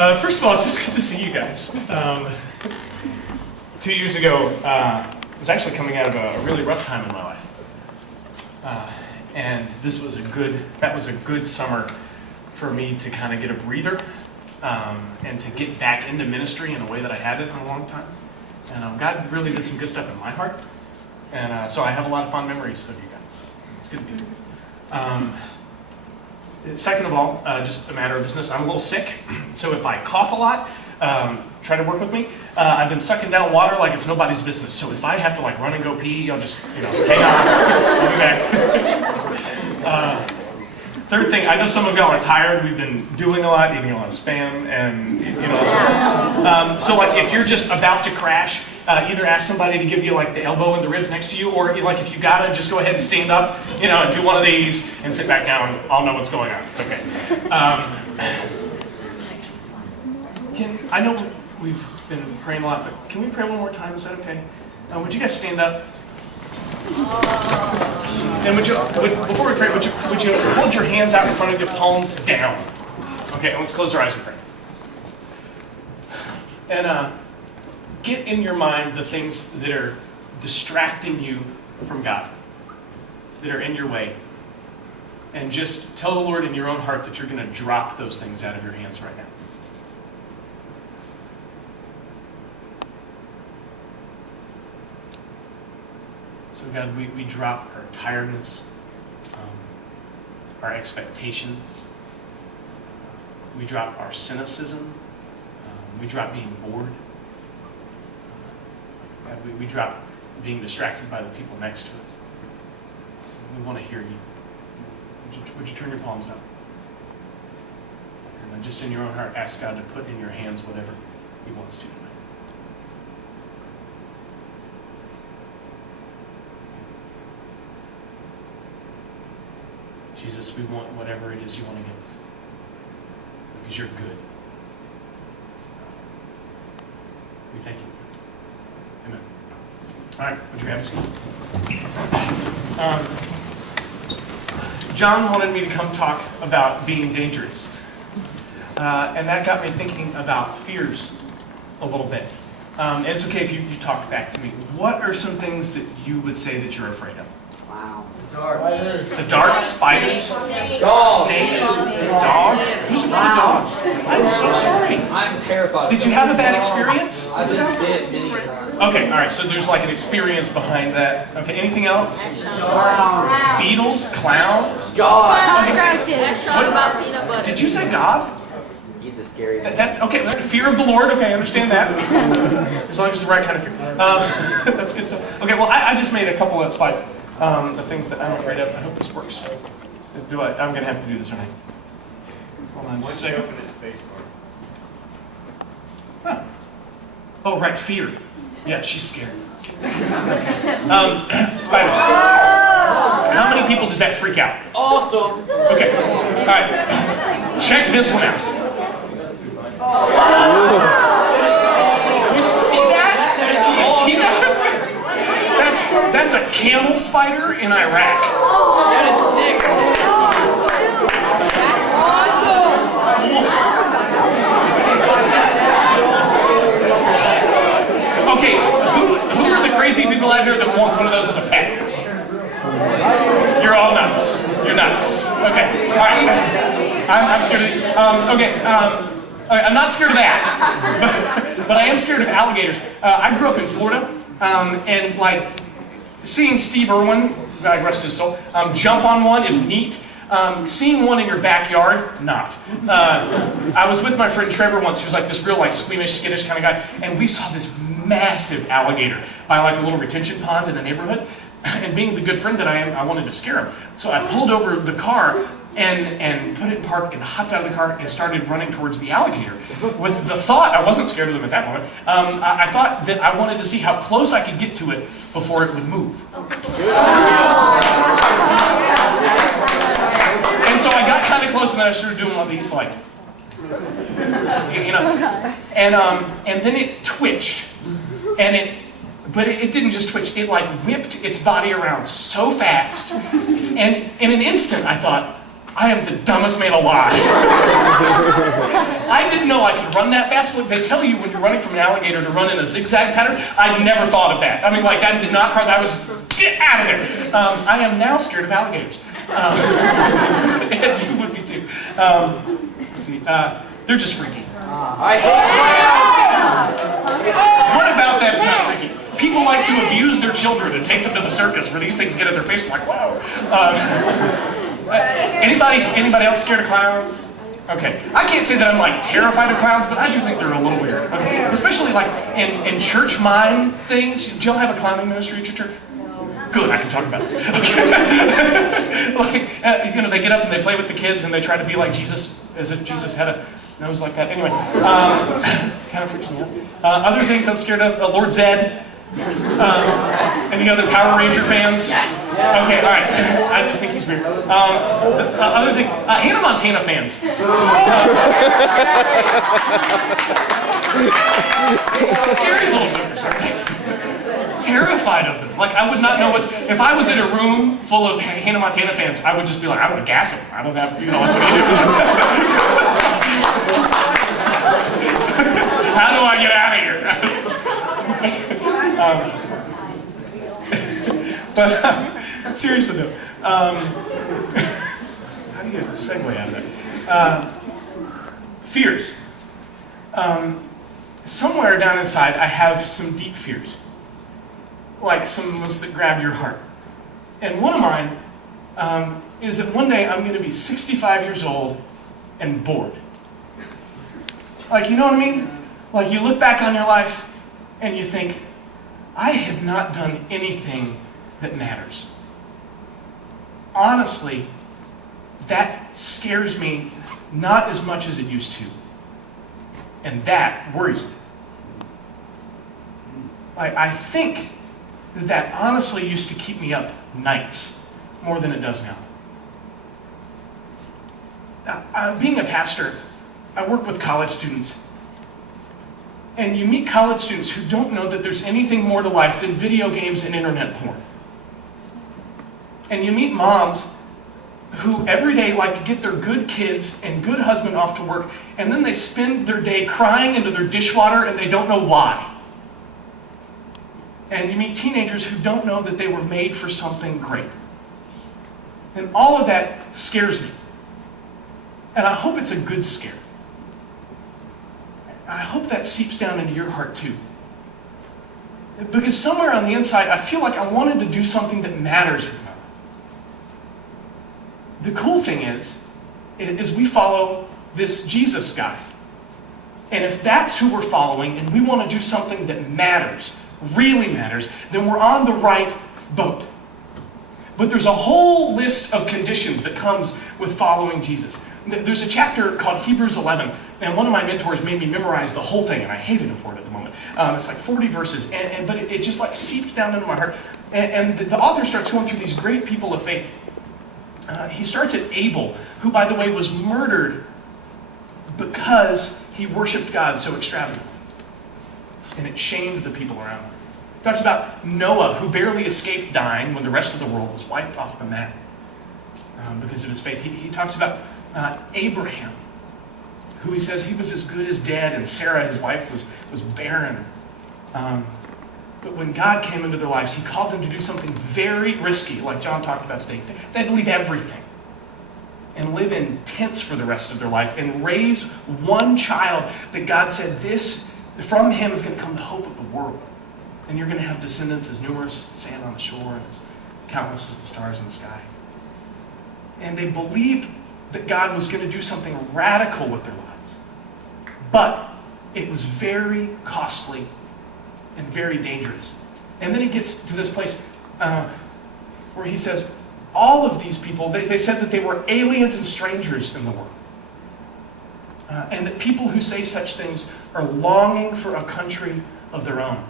First of all, it's just good to see you guys. 2 years ago, I was actually coming out of a really rough time in my life. And that was a good summer for me to kind of get a breather and to get back into ministry in a way that I hadn't in a long time. And God really did some good stuff in my heart. And so I have a lot of fond memories of you guys. It's good to be here. Second of all, just a matter of business, I'm a little sick. So if I cough a lot, try to work with me. I've been sucking down water like it's nobody's business. So if I have to run and go pee, I'll just, hang on. I'll be back. Third thing, I know some of y'all are tired. We've been doing a lot, eating a lot of Spam, and so if you're just about to crash, either ask somebody to give you the elbow and the ribs next to you, or if you gotta, just go ahead and stand up, and do one of these and sit back down. I'll know what's going on. It's okay. I know we've been praying a lot, but can we pray one more time? Is that okay? Would you guys stand up? And before we pray, would you hold your hands out in front of you, palms down? Okay, let's close our eyes and pray. And get in your mind the things that are distracting you from God, that are in your way. And just tell the Lord in your own heart that you're going to drop those things out of your hands right now. So God, we drop our tiredness, our expectations. We drop our cynicism. We drop being bored. We drop being distracted by the people next to us. We want to hear you. Would you turn your palms up? And then just in your own heart, ask God to put in your hands whatever He wants to tonight. Jesus, we want whatever it is you want to give us, because you're good. We thank you. Amen. All right, would you have a seat? John wanted me to come talk about being dangerous. And that got me thinking about fears a little bit. And it's okay if you talk back to me. What are some things that you would say that you're afraid of? Wow. The dark, spiders, snakes, dogs. Who's afraid of dogs? I'm so sorry. I'm terrified. Did you have a bad experience? I've been bit many times. Okay, all right. So there's an experience behind that. Okay, anything else? Beetles, clowns. God. Did you say God? He's a scary man. Okay, fear of the Lord. Okay, I understand that. As long as it's the right kind of fear. That's good stuff. Okay, well, I just made a couple of slides. The things that I'm afraid of. I hope this works. I'm going to have to do this, aren't I? Hold on just a second. Open his face for Huh. Oh, right, fear. Yeah, she's scared. Spiders. How many people does that freak out? Awesome. Okay, all right. Check this one out. You see that? Do you see that? That's a camel spider in Iraq. That is sick. Okay, who are the crazy people out here that wants one of those as a pet? You're all nuts. You're nuts. Okay, all right. I'm scared of I'm not scared of that, but I am scared of alligators. I grew up in Florida, and seeing Steve Irwin, God rest his soul, jump on one is neat. Seeing one in your backyard, not. I was with my friend Trevor once, who's this real squeamish, skittish kind of guy, and we saw this massive alligator by a little retention pond in the neighborhood. And being the good friend that I am, I wanted to scare him. So I pulled over the car and put it in park and hopped out of the car and started running towards the alligator. With the thought, I wasn't scared of them at that moment, I thought that I wanted to see how close I could get to it before it would move. And so I got kind of close and then I started doing one of these and then it twitched. But it didn't just twitch, it whipped its body around so fast. And in an instant I thought, I am the dumbest man alive. I didn't know I could run that fast. Look, they tell you when you're running from an alligator to run in a zigzag pattern. I never thought of that. I mean, like, that did not cross. I was, get out of there. I am now scared of alligators. And you would be too. Let's see, they're just freaky. I hate What about that is not freaky? People like to abuse their children and take them to the circus where these things get in their face. I'm like, wow. Anybody else scared of clowns? Okay, I can't say that I'm like terrified of clowns, but I do think they're a little weird. Okay. Especially like in church mime things. Do y'all have a clowning ministry at your church? Good, I can talk about this. Okay. Like, you know, they get up and they play with the kids and they try to be like Jesus, as if Jesus had a nose like that. Anyway, kind of freaks me out. Other things I'm scared of, Lord Zed. Any other Power Ranger fans? Yes. Okay, all right. I just think he's weird. Other thing, Hannah Montana fans. Scary little boogers, aren't they? Terrified of them. Like, I would not know what. If I was in a room full of Hannah Montana fans, I would just be like, I'm gonna gas them. I don't have, you know, like, what do you do? How do I get out of here? But seriously though, how do you segue out of that? Fears. Somewhere down inside, I have some deep fears, like some of us that grab your heart. And one of mine is that one day I'm going to be 65 years old and bored. Like, you know what I mean? Like, you look back on your life and you think, I have not done anything that matters. Honestly, that scares me not as much as it used to. And that worries me. I think that honestly used to keep me up nights more than it does now. Being a pastor, I work with college students. And you meet college students who don't know that there's anything more to life than video games and internet porn. And you meet moms who every day like to get their good kids and good husband off to work, and then they spend their day crying into their dishwater and they don't know why. And you meet teenagers who don't know that they were made for something great. And all of that scares me. And I hope it's a good scare. I hope that seeps down into your heart too. Because somewhere on the inside, I feel like I wanted to do something that matters. The cool thing is we follow this Jesus guy. And if that's who we're following, and we want to do something that matters, really matters, then we're on the right boat. But there's a whole list of conditions that comes with following Jesus. There's a chapter called Hebrews 11, and one of my mentors made me memorize the whole thing, and I hated him for it at the moment. It's like 40 verses, but it just like seeped down into my heart. And the author starts going through these great people of faith. He starts at Abel, who, by the way, was murdered because he worshipped God so extravagantly. And it shamed the people around him. He talks about Noah, who barely escaped dying when the rest of the world was wiped off the map because of his faith. He talks about Abraham, who he says he was as good as dead, and Sarah, his wife, was barren. But when God came into their lives, he called them to do something very risky, like John talked about today. They had to leave everything and live in tents for the rest of their life and raise one child that God said, from him is going to come the hope of the world. And you're going to have descendants as numerous as the sand on the shore and as countless as the stars in the sky. And they believed that God was going to do something radical with their lives. But it was very costly and very dangerous. And then he gets to this place where he says, all of these people, they said that they were aliens and strangers in the world. And that people who say such things are longing for a country of their own.